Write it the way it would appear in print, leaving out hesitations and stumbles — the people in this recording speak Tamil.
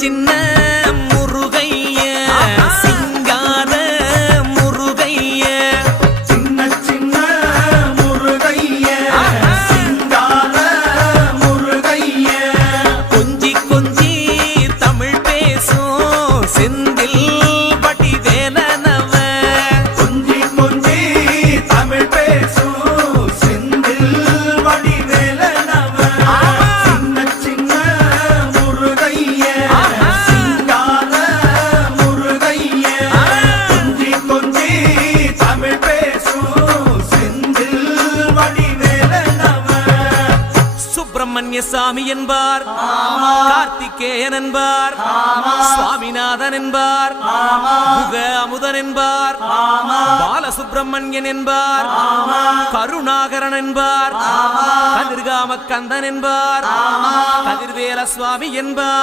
சின்ன முருகைய சிங்கார முருகைய சின்ன சின்ன முருகைய சிங்கார முருகைய கொஞ்சி கொஞ்சி தமிழ் பேசும் செந்தில் வடிவேலனவ கொஞ்சி கொஞ்சி தமிழ் பேசும் செந்தில் வடிவேலனவ சின்ன சின்ன முருகைய சிங்கார முருகைய கொஞ்சி கொஞ்சி தமிழ் பேசும் செந்தில் வடிவேலனவ சுப்பிரமணிய சாமி என்பார், கார்த்திகேயன் என்பார், சுவாமிநாதன் என்பார், முக அமுதன் என்பார், பாலசுப்பிரமணியன் என்பார், கருணாகரன் என்பார், கதிர்காம கந்தன் என்பார், கதிர்வேல சுவாமி என்பார்.